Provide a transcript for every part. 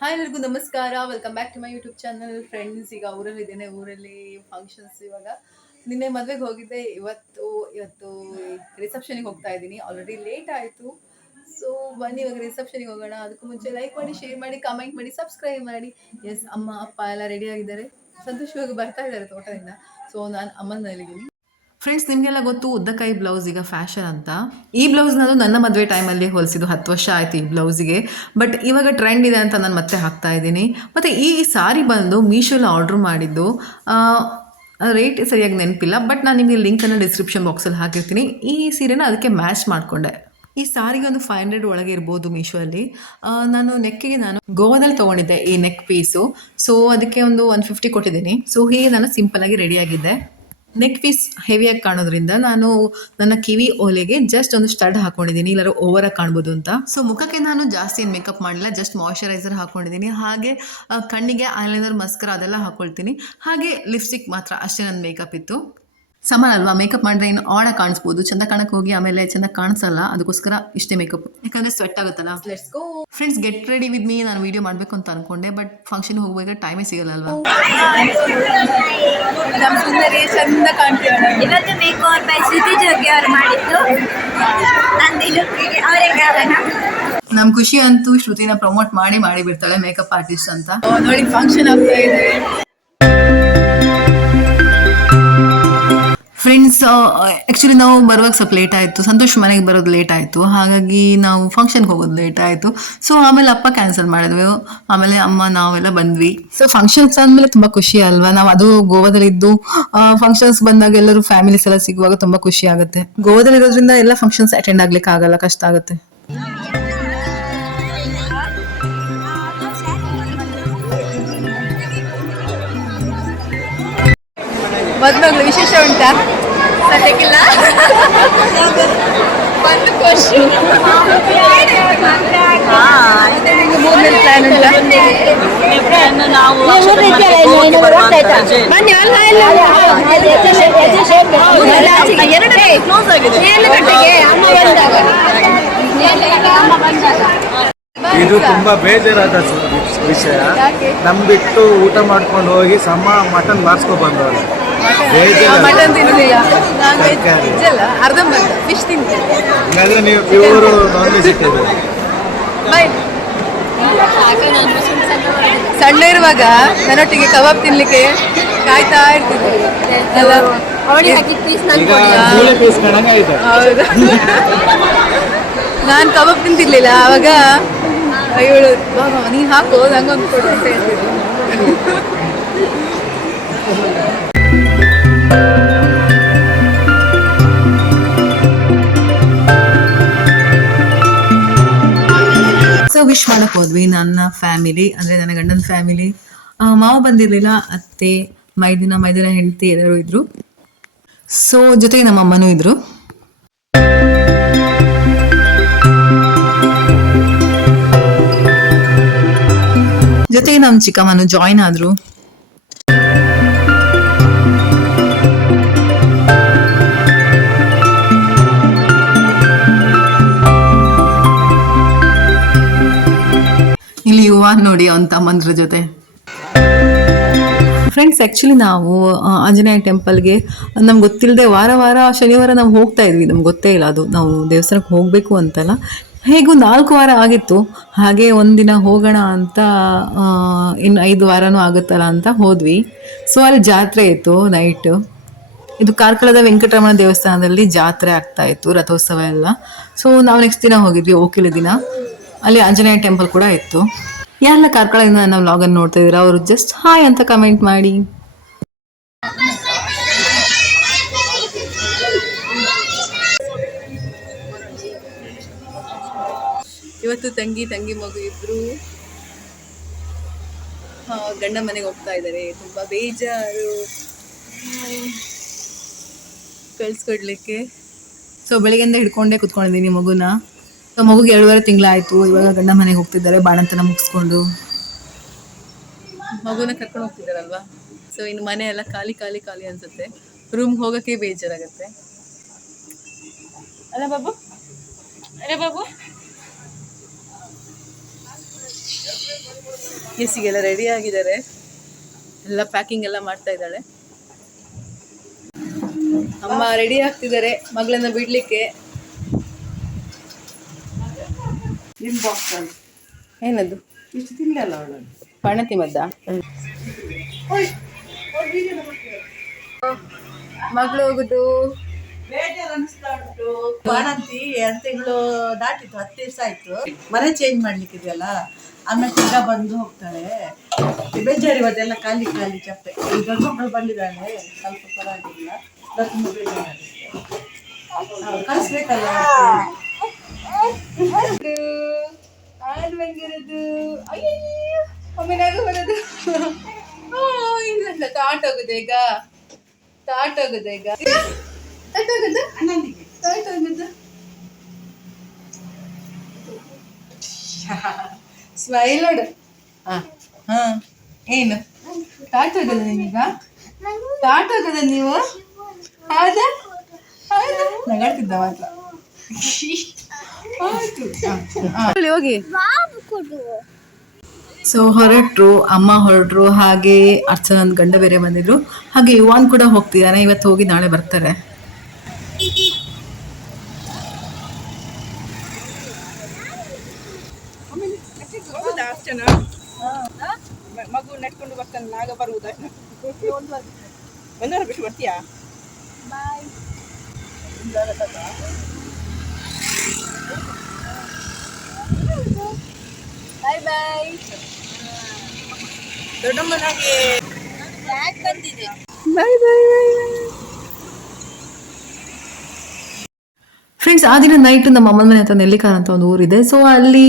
Hi ಎಲ್ಲರಿಗೂ ನಮಸ್ಕಾರ. Welcome back to my YouTube channel friends ಈಗ ಊರಲ್ಲಿ ಇದ್ದೇನೆ. ಊರಲ್ಲಿ ಫಂಕ್ಷನ್ಸ್ ಇವಾಗ. ನಿನ್ನೆ ಮದುವೆಗೆ ಹೋಗಿದ್ದೆ. ಇವತ್ತು ಇವತ್ತು ರಿಸೆಪ್ಷನಿಗೆ ಹೋಗ್ತಾ ಇದ್ದೀನಿ. ಆಲ್ರೆಡಿ ಲೇಟ್ ಆಯಿತು. ಸೊ ಬನ್ನಿ, ಇವಾಗ ರಿಸೆಪ್ಷನಿಗೆ ಹೋಗೋಣ. ಅದಕ್ಕೂ ಮುಂಚೆ ಲೈಕ್ ಮಾಡಿ ಶೇರ್ ಮಾಡಿ ಕಮೆಂಟ್ ಮಾಡಿ ಸಬ್ಸ್ಕ್ರೈಬ್ ಮಾಡಿ. ಎಸ್ ಅಮ್ಮ, ಅಪ್ಪ ಎಲ್ಲ ರೆಡಿ ಆಗಿದ್ದಾರೆ. ಸಂತೋಷವಾಗಿ ಬರ್ತಾ ಇದ್ದಾರೆ ತೋಟದಿಂದ. ಸೊ ನಾನು ಅಮ್ಮನಲ್ಲಿದ್ದೀನಿ. ಫ್ರೆಂಡ್ಸ್ ನಿಮಗೆಲ್ಲ ಗೊತ್ತು ಉದ್ದಕಾಯಿ ಬ್ಲೌಸ್ ಈಗ ಫ್ಯಾಷನ್ ಅಂತ. ಈ ಬ್ಲೌಸ್ ನಾನು ನನ್ನ ಮದುವೆ ಟೈಮಲ್ಲಿ ಹೊಲಿಸಿದ್ದು ಹತ್ತು ವರ್ಷ ಆಯಿತು ಈ ಬ್ಲೌಸಿಗೆ ಬಟ್ ಇವಾಗ ಟ್ರೆಂಡ್ ಇದೆ ಅಂತ ನಾನು ಮತ್ತೆ ಹಾಕ್ತಾ ಇದ್ದೀನಿ. ಮತ್ತು ಈ ಸಾರಿ ಬಂದು ಮೀಶೋಲ್ಲಿ ಆರ್ಡ್ರ್ ಮಾಡಿದ್ದು ರೇಟ್ ಸರಿಯಾಗಿ ನೆನಪಿಲ್ಲ ಬಟ್ ನಾನು ನಿಮಗೆ ಲಿಂಕನ್ನು ಡಿಸ್ಕ್ರಿಪ್ಷನ್ ಬಾಕ್ಸಲ್ಲಿ ಹಾಕಿರ್ತೀನಿ. ಈ ಸೀರೆನ ಅದಕ್ಕೆ ಮ್ಯಾಚ್ ಮಾಡಿಕೊಂಡೆ. ಈ ಸಾರಿಗೆ ಒಂದು ಫೈವ್ ಹಂಡ್ರೆಡ್ ಒಳಗೆ ಇರ್ಬೋದು ಮೀಶೋಲ್ಲಿ ನಾನು ನೆಕ್ಕಿಗೆ ನಾನು ಗೋವಾದಲ್ಲಿ ತೊಗೊಂಡಿದ್ದೆ ಈ ನೆಕ್ ಪೀಸು ಸೊ ಅದಕ್ಕೆ ಒಂದು ಒನ್ ಫಿಫ್ಟಿ ಕೊಟ್ಟಿದ್ದೀನಿ. ಸೊ ಹೀಗೆ ನಾನು ಸಿಂಪಲಾಗಿ ರೆಡಿಯಾಗಿದ್ದೆ ನೆಕ್ ಪೀಸ್ ಹೆವಿಯಾಗಿ ಕಾಣೋದ್ರಿಂದ ನಾನು ನನ್ನ ಕಿವಿ ಓಲೆಗೆ ಜಸ್ಟ್ ಒಂದು ಸ್ಟಡ್ ಹಾಕೊಂಡಿದ್ದೀನಿ. ಇಲ್ಲಾರು ಓವರ್ ಆಗಿ ಕಾಣ್ಬೋದು ಅಂತ. ಸೊ ಮುಖಕ್ಕೆ ನಾನು ಜಾಸ್ತಿ ಏನು ಮೇಕಪ್ ಮಾಡಿಲ್ಲ ಜಸ್ಟ್ ಮಾಯಶ್ಚರೈಸರ್ ಹಾಕೊಂಡಿದ್ದೀನಿ. ಹಾಗೆ ಕಣ್ಣಿಗೆ ಐಲೈನರ್ ಮಸ್ಕರ ಅದೆಲ್ಲ ಹಾಕೊಳ್ತೀನಿ. ಹಾಗೆ ಲಿಪ್ಸ್ಟಿಕ್ ಮಾತ್ರ ಅಷ್ಟೇ ನನ್ನ ಮೇಕಪ್ ಇತ್ತು. ಸಮಾನ ಅಲ್ವಾ? ಮೇಕಪ್ ಮಾಡಿದ್ರೆ ಏನು ಆಡ ಕಾಣಿಸ್ಬೋದು. ಚಂದ ಕಾಣಕ್ಕೆ ಹೋಗಿ ಆಮೇಲೆ ಚಂದ ಕಾಣಿಸಲ್ಲ ಅದಕ್ಕೋಸ್ಕರ ಇಷ್ಟೇ ಮೇಕಪ್ ಯಾಕಂದ್ರೆ ಸ್ವೆಟ್ ಆಗುತ್ತಲ್ಲ? Friends get ready with me ನಾನು ವಿಡಿಯೋ ಮಾಡಬೇಕು ಅಂತ ಅನ್ಕೊಂಡೆ ಬಟ್ ಫಂಕ್ಷನ್ ಹೋಗ್ಬೇಕು ಟೈಮೇ ಸಿಗಲ್ಲ ಅಲ್ವಾ? ಚಂದ ಕಾಣ್ತೀವಿ ಇವತ್ತು makeover by Shruti Jogi ಅವರು ಮಾಡಿದ್ದು. ನಂದು ಲುಕ್ಕಿಗೆ ಅವರೇ ಕಾರಣ ನಮ್ ಖುಷಿ ಅಂತೂ ಶ್ರುತಿನ ಪ್ರಮೋಟ್ ಮಾಡಿ ಮಾಡಿ ಬಿಡ್ತಾಳೆ ಮೇಕಪ್ ಆರ್ಟಿಸ್ಟ್ ಅಂತ. ನೋಡಿ ಫಂಕ್ಷನ್ ಆಗ್ತಾ ಇದೆ. ಫ್ರೆಂಡ್ಸ್ ಆ್ಯಕ್ಚುಲಿ ನಾವು ಬರುವಾಗ ಸ್ವಲ್ಪ ಲೇಟ್ ಆಯಿತು. ಸಂತೋಷ್ ಮನೆಗೆ ಬರೋದು ಲೇಟ್ ಆಯಿತು. ಹಾಗಾಗಿ ನಾವು ಫಂಕ್ಷನ್ಗೆ ಹೋಗೋದು ಲೇಟ್ ಆಯಿತು. ಸೊ ಆಮೇಲೆ ಅಪ್ಪ ಕ್ಯಾನ್ಸಲ್ ಮಾಡಿದ್ವಿ. ಆಮೇಲೆ ಅಮ್ಮ ನಾವೆಲ್ಲ ಬಂದ್ವಿ. ಸೊ ಫಂಕ್ಷನ್ಸ್ ಅಂದಮೇಲೆ ತುಂಬ ಖುಷಿ ಅಲ್ವಾ? ನಾವು ಅದು ಗೋವಾದಲ್ಲಿದ್ದು ಫಂಕ್ಷನ್ಸ್ ಬಂದಾಗ ಎಲ್ಲರೂ ಫ್ಯಾಮಿಲೀಸ್ ಎಲ್ಲ ಸಿಗುವಾಗ ತುಂಬ ಖುಷಿ ಆಗುತ್ತೆ. ಗೋವಾದಲ್ಲಿ ಇರೋದ್ರಿಂದ ಎಲ್ಲ ಫಂಕ್ಷನ್ಸ್ ಅಟೆಂಡ್ ಆಗ್ಲಿಕ್ಕೆ ಆಗಲ್ಲ ಕಷ್ಟ ಆಗುತ್ತೆ. ಮದ್ಮಗಳು ವಿಶೇಷ ಉಂಟಾ ಸದ್ಯಕ್ಕಿಲ್ಲ ಒಂದು ಇದು ತುಂಬಾ ಬೇಜಾರಾದ ವಿಷಯ? ನಮ್ ಬಿಟ್ಟು ಊಟ ಮಾಡ್ಕೊಂಡು ಹೋಗಿ ಸಮ ಮಟನ್ ಬಾರ್ಸ್ಕೊಂಡ್ ಬಂದವರು ಮಟನ್ ತಿನ್ನಲಿಲ್ಲ ನಾನು ಅರ್ಧಂಬರ್ಧ ಫಿಶ್ ತಿಂತೀನಿ. ಹಂಗಾದ್ರೆ ನೀವು ಪ್ಯೂರ್ ನಾನ್ ವೆಜ್ ಇಟ್ಟಿದ್ದೀರಿ? ಬಾಯ್ ಸಣ್ಣ ಇರುವಾಗ ನನ್ನೊಟ್ಟಿಗೆ ಕಬಾಬ್ ತಿನ್ಲಿಕ್ಕೆ ಕಾಯ್ತಾ ಅಲ್ಲ ಇದೆ ಹೌದು. ನಾನು ಕಬಾಬ್ ತಿಂತಿರ್ಲಿಲ್ಲ ಅವಾಗ ಇವಳು ನೀ ಹಾಕು ನಂಗೊಂದು ಕೊಡು ಅಂತ ಹೇಳ್ತಿದ್ದೆ ಸೊ ವಿಶ್ ಮಾಡಕ್ ಹೋದ್ವಿ. ನನ್ನ ಫ್ಯಾಮಿಲಿ ಅಂದ್ರೆ ನನ್ನ ಗಂಡನ ಫ್ಯಾಮಿಲಿ ಮಾವ ಬಂದಿರ್ಲಿಲ್ಲ. ಅತ್ತೆ, ಮೈದಿನ ಮೈದಿನ ಹೆಂಡತಿ ಎಲ್ಲರೂ ಇದ್ರು. ಸೊ ಜೊತೆಗೆ ನಮ್ಮ ಅಮ್ಮನೂ ಇದ್ರು. ಜೊತೆಗೆ ನಮ್ಮ ಚಿಕ್ಕಮ್ಮನು ಜಾಯಿನ್ ಆದ್ರು. ಯುವ ನೋಡಿ ಅಂತ ತಮ್ಮಂದ್ರ ಜೊತೆ. ಫ್ರೆಂಡ್ಸ್ ಆ್ಯಕ್ಚುಲಿ ನಾವು ಆಂಜನೇಯ ಟೆಂಪಲ್ಗೆ ನಮ್ಗೆ ಗೊತ್ತಿಲ್ಲದೆ ವಾರ ವಾರ ಶನಿವಾರ ನಾವು ಹೋಗ್ತಾ ಇದ್ವಿ. ನಮ್ಗೆ ಗೊತ್ತೇ ಇಲ್ಲ ಅದು. ನಾವು ದೇವಸ್ಥಾನಕ್ಕೆ ಹೋಗಬೇಕು ಅಂತಲ್ಲ. ಹೇಗೂ ನಾಲ್ಕು ವಾರ ಆಗಿತ್ತು. ಹಾಗೆ ಒಂದಿನ ಹೋಗೋಣ ಅಂತ ಇನ್ನು ಐದು ವಾರನೂ ಆಗುತ್ತಲ್ಲ ಅಂತ ಹೋದ್ವಿ. ಸೊ ಅಲ್ಲಿ ಜಾತ್ರೆ ಇತ್ತು ನೈಟು ಇದು ಕಾರ್ಕಳದ ವೆಂಕಟರಮಣ ದೇವಸ್ಥಾನದಲ್ಲಿ ಜಾತ್ರೆ ಆಗ್ತಾ ಇತ್ತು, ರಥೋತ್ಸವ ಎಲ್ಲ. ಸೊ ನಾವು ನೆಕ್ಸ್ಟ್ ದಿನ ಹೋಗಿದ್ವಿ, ಓಕಿಲ ದಿನ. ಅಲ್ಲಿ ಆಂಜನೇಯ ಟೆಂಪಲ್ ಕೂಡ ಇತ್ತು. ಯಾರೆಲ್ಲ ಕಾರ್ಕಳದಿಂದ ವ್ಲಾಗ್ ಅನ್ನು ನೋಡ್ತಾ ಇದ್ದೀರಾ ಅವರು ಜಸ್ಟ್ ಹಾಯ್ ಅಂತ ಕಮೆಂಟ್ ಮಾಡಿ. ಇವತ್ತು ತಂಗಿ ತಂಗಿ ಮಗು ಇಬ್ರು ಗಂಡ ಮನೆಗೆ ಹೋಗ್ತಾ ಇದ್ದಾರೆ. ತುಂಬಾ ಬೇಜಾರು. ಕಳ್ಸ್ಕೊಡ್ಲಿಕ್ಕೆ. ಸೊ ಬೆಳಿಗ್ಗೆಯಿಂದ ಹಿಡ್ಕೊಂಡೇ ಕುತ್ಕೊಂಡಿದ್ದೀನಿ ಮಗುನ. ಸೊ ಮಗುಗೆ ಎರಡೂವರೆ ತಿಂಗಳಾಯ್ತು. ಇವಾಗ ಗಂಡ ಮನೆಗೆ ಹೋಗ್ತಿದ್ದಾರೆ. ಬಾಣಂತನ ಮುಗಿಸ್ಕೊಂಡು. ಮಗುನ ಕರ್ಕೊಂಡು ಹೋಗ್ತಿದ್ದಾರಲ್ವಾ? ಸೊ ಇನ್ನು ಮನೆ ಎಲ್ಲ ಖಾಲಿ ಖಾಲಿ ಖಾಲಿ ಅನ್ಸುತ್ತೆ. ರೂಮ್ ಹೋಗಕ್ಕೆ ಬೇಜಾರಾಗತ್ತೆ. ಅಲ್ಲ ಬಾಬು? ಅರೆ ಬಾಬು? ಎಸಿಗೆಲ್ಲ ರೆಡಿ ಆಗಿದ್ದಾರೆ. ಎಲ್ಲ ಪ್ಯಾಕಿಂಗ್ ಎಲ್ಲ ಮಾಡ್ತಾ ಇದ್ದಾಳೆ. ಅಮ್ಮ ರೆಡಿ ಆಗ್ತಿದ್ದಾರೆ. ಮಗಳನ್ನ ಬಿಡ್ಲಿಕ್ಕೆ. ಏನದು? ಇಷ್ಟು ತಿನ್ನಲ್ಲ ಅವಳು ಪಣತಿ ಮದ್ದ? ಮಗಳು ಹೋಗುದು. ಬೇಜಾರು ಅನಿಸ್ತಾ ಉಂಟು. ಬಾಣಂತಿ ಎರಡು ತಿಂಗಳು ದಾಟಿತ್ತು ಹತ್ತು ದಿವಸ ಆಯ್ತು. ಮನೆ ಚೇಂಜ್ ಮಾಡ್ಲಿಕ್ಕಿದೆಯಲ್ಲ ಆಮೇಲೆ ತಿರ್ಗ ಬಂದು ಹೋಗ್ತಾಳೆ. ಬೇಜಾರಿ ಇವತ್ತೆಲ್ಲ ಖಾಲಿ ಖಾಲಿ ಚಪ್ಪೆ. ಈಗ ದೊಡ್ಡ ಮಕ್ಕಳು ಬಂದಿದ್ದಾಳೆ. ಸ್ವಲ್ಪ ಪರವಾಗಿಲ್ಲ. ತುಂಬ ಕಳಿಸ್ಬೇಕಲ್ಲ ಬಂದಿರೋದು ಅಯ್ಯೋ ಒಮ್ಮೆ ನಗು ಬರೋದು ಇಲ್ಲ ತಾಟ್ ಹೋಗುದು ಈಗ. ತಾಟ್ ಹೋಗುದು ಈಗ. ತಾಟ್ ಹೋಗುದು? ತಾಟ್ ಹೋಗುದು? ಸ್ಮೈಲ್ ನೋಡು. ಹಾ ಹಾ ಏನು? ತಾಟ್ ಹೋಗದ ನೀವೀಗ ತಾಟ್ ಹೋಗದ ನೀವು? ಹೌದಾ? ಹೌದಾ? ನಗಾಡ್ತಿದ್ದ ಮಾತ್ರ. ಹೋಗಿ. ಸೊ ಹೊರಟ್ರು ಅಮ್ಮ ಹೊರಟ್ರು ಹಾಗೆ ಅರ್ಚನ ಗಂಡ ಬೇರೆ ಬಂದಿದ್ರು. ಹಾಗೆ ಯುವಾನ್ ಕೂಡ ಹೋಗ್ತಿದ್ದಾನೆ ಇವತ್ತು ಹೋಗಿ ನಾಳೆ ಬರ್ತಾರೆ. ಮಗು ನೆಟ್ಕೊಂಡು ಬರ್ತಾನೆ ನಾಗ ಬರುವುದ? ಬಿಟ್ಟು ಬರ್ತೀಯಾ ಬಾಯ್ ಬಾಯ್ ದೊಡ್ಡಮ್ಮನಾಗೆ ಬಂದಿದೆ. ಬಾಯ್ ಬಾಯ್ ಫ್ರೆಂಡ್ಸ್ ಆ ದಿನ ನೈಟ್ ನಮ್ಮ ಅಮ್ಮನ ಮನೆ ಹತ್ರ ನೆಲ್ಲಿಕಾರ್ ಅಂತ ಒಂದು ಊರಿದೆ. ಸೊ ಅಲ್ಲಿ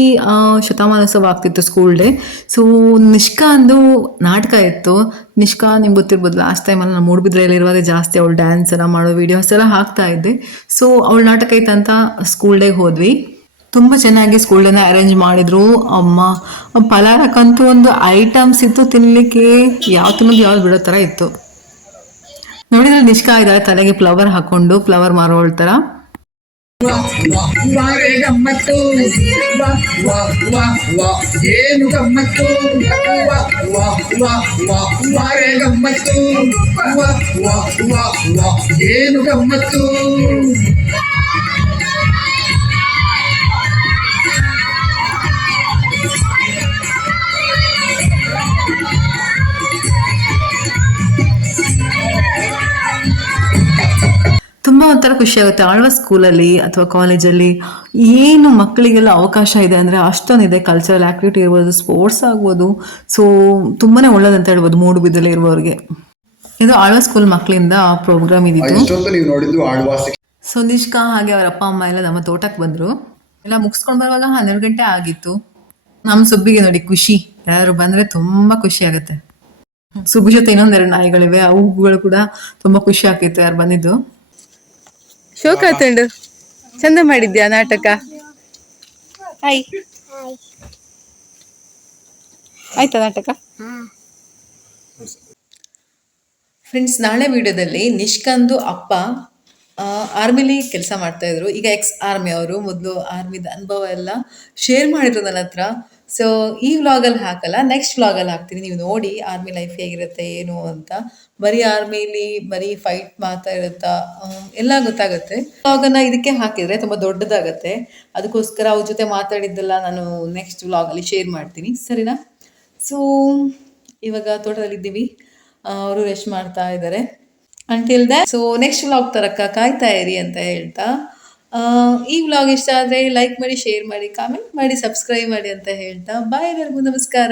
ಶತಮಾನೋತ್ಸವ ಆಗ್ತಿತ್ತು ಸ್ಕೂಲ್ ಡೇ ಸೊ ನಿಷ್ಕಾ ಅಂದು ನಾಟಕ ಇತ್ತು. ನಿಷ್ಕಾ ನಿಮ್ಗೆ ಗೊತ್ತಿರ್ಬೋದು ಲಾಸ್ಟ್ ಟೈಮಲ್ಲಿ ನಾನು ಮೂಡುಬಿದ್ರೆಯಲ್ಲಿರುವಾಗ ಜಾಸ್ತಿ ಅವಳು ಡ್ಯಾನ್ಸ್ ಎಲ್ಲ ಮಾಡೋ ವೀಡಿಯೋಸ್ ಎಲ್ಲ ಹಾಕ್ತಾ ಇದ್ದೆ. ಸೊ ಅವಳ ನಾಟಕ ಇತ್ತಂತ ಸ್ಕೂಲ್ ಡೇಗೆ ಹೋದ್ವಿ. ತುಂಬ ಚೆನ್ನಾಗಿ ಸ್ಕೂಲನ್ನು ಅರೇಂಜ್ ಮಾಡಿದ್ರು ಅಮ್ಮ ಪಲಾರಕ್ಕಂತೂ ಒಂದು ಐಟಮ್ಸ್ ಇತ್ತು ತಿನ್ನಲಿಕ್ಕೆ ಯಾವ ತಿನ್ನೋದು ಯಾವ್ದು ಬಿಡೋ ಥರ ಇತ್ತು ನೋಡಿದ್ರೆ ನಿಷ್ಕಾ ಇದ್ದಾಳೆ ತಲೆಗೆ ಫ್ಲವರ್ ಹಾಕೊಂಡು ಫ್ಲವರ್ ಮಾರೋಳ್ ಥರ ಏನು ತುಂಬ ಒಂಥರ ಖುಷಿ ಆಗುತ್ತೆ. ಆಳ್ವ ಸ್ಕೂಲಲ್ಲಿ ಅಥವಾ ಕಾಲೇಜಲ್ಲಿ ಏನು ಮಕ್ಕಳಿಗೆಲ್ಲ ಅವಕಾಶ ಇದೆ ಅಂದರೆ ಅಷ್ಟೊಂದಿದೆ. ಕಲ್ಚರಲ್ ಆ್ಯಕ್ಟಿವಿಟಿ ಇರ್ಬೋದು ಸ್ಪೋರ್ಟ್ಸ್ ಆಗ್ಬೋದು. ಸೊ ತುಂಬಾ ಒಳ್ಳೇದಂತ ಹೇಳ್ಬೋದು ಮೂಡುಬಿದ್ದಲ್ಲಿ ಇರುವವರಿಗೆ. ಇದು ಆಳ್ವ ಸ್ಕೂಲ್ ಮಕ್ಕಳಿಂದ ಪ್ರೋಗ್ರಾಮ್ ಇದಿತ್ತು. ಸೊ ನಿಷ್ಕಾ ಹಾಗೆ ಅವ್ರ ಅಪ್ಪ ಅಮ್ಮ ಎಲ್ಲ ನಮ್ಮ ತೋಟಕ್ಕೆ ಬಂದರು. ಎಲ್ಲ ಮುಗಿಸ್ಕೊಂಡು ಬರುವಾಗ ಹನ್ನೆರಡು ಗಂಟೆ ಆಗಿತ್ತು. ನಮ್ಮ ಸುಬ್ಬಿಗೆ ನೋಡಿ ಖುಷಿ. ಯಾರು ಬಂದರೆ ತುಂಬ ಖುಷಿ ಆಗುತ್ತೆ. ಸುಬ್ಬಿ ಜೊತೆ ಇನ್ನೊಂದೆರಡು ನಾಯಿಗಳಿವೆ. ಅವುಗಳು ಕೂಡ ತುಂಬ ಖುಷಿ ಆಗ್ತಿತ್ತು ಯಾರು ಬಂದಿದ್ದು. ಶೋಕ ತಂಡು ಚಂದ ಮಾಡಿದ್ಯಾ ನಾಟಕ? ಹಾಯ್ ಆಯ್ತಾ ನಾಟಕ? ಫ್ರೆಂಡ್ಸ್ ನಾಳೆ ವಿಡಿಯೋದಲ್ಲಿ ನಿಷ್ಕಂದು ಅಪ್ಪ ಆರ್ಮಿಲಿ ಕೆಲಸ ಮಾಡ್ತಾ ಇದ್ರು. ಈಗ ಎಕ್ಸ್ ಆರ್ಮಿ ಅವರು ಮೊದಲು ಆರ್ಮಿದ ಅನುಭವ ಎಲ್ಲ ಶೇರ್ ಮಾಡಿದ್ರು ನನ್ನ ಹತ್ರ ಸೊ ಈ ವ್ಲಾಗಲ್ಲಿ ಹಾಕಲ್ಲ ನೆಕ್ಸ್ಟ್ ವ್ಲಾಗಲ್ಲಿ ಹಾಕ್ತೀನಿ. ನೀವು ನೋಡಿ ಆರ್ಮಿ ಲೈಫ್ ಹೇಗಿರುತ್ತೆ, ಏನು ಅಂತ. ಬರೀ ಆರ್ಮಿಲಿ ಬರೀ ಫೈಟ್ ಮಾತಾ ಇರುತ್ತಾ? ಎಲ್ಲ ಗೊತ್ತಾಗುತ್ತೆ. ವ್ಲಾಗನ್ನ ಇದಕ್ಕೆ ಹಾಕಿದರೆ ತುಂಬ ದೊಡ್ಡದಾಗತ್ತೆ. ಅದಕ್ಕೋಸ್ಕರ ಅವ್ರ ಜೊತೆ ಮಾತಾಡಿದ್ದೆಲ್ಲ ನಾನು ನೆಕ್ಸ್ಟ್ ವ್ಲಾಗಲ್ಲಿ ಶೇರ್ ಮಾಡ್ತೀನಿ. ಸರಿನಾ? ಸೊ ಇವಾಗ ತೋಟದಲ್ಲಿದ್ದೀವಿ ಅವರು ರೆಸ್ಟ್ ಮಾಡ್ತಾ ಇದ್ದಾರೆ. Until then so next vlog ತರಕ ಕಾಯ್ತಾ ಇರಿ ಅಂತ ಹೇಳ್ತಾ. ಈ ವ್ಲಾಗ್ ಇಷ್ಟ ಆದರೆ ಲೈಕ್ ಮಾಡಿ ಶೇರ್ ಮಾಡಿ ಕಾಮೆಂಟ್ ಮಾಡಿ ಸಬ್ಸ್ಕ್ರೈಬ್ ಮಾಡಿ ಅಂತ ಹೇಳ್ತಾ ಬಾಯ್ ಎಲ್ಲರಿಗೂ ನಮಸ್ಕಾರ.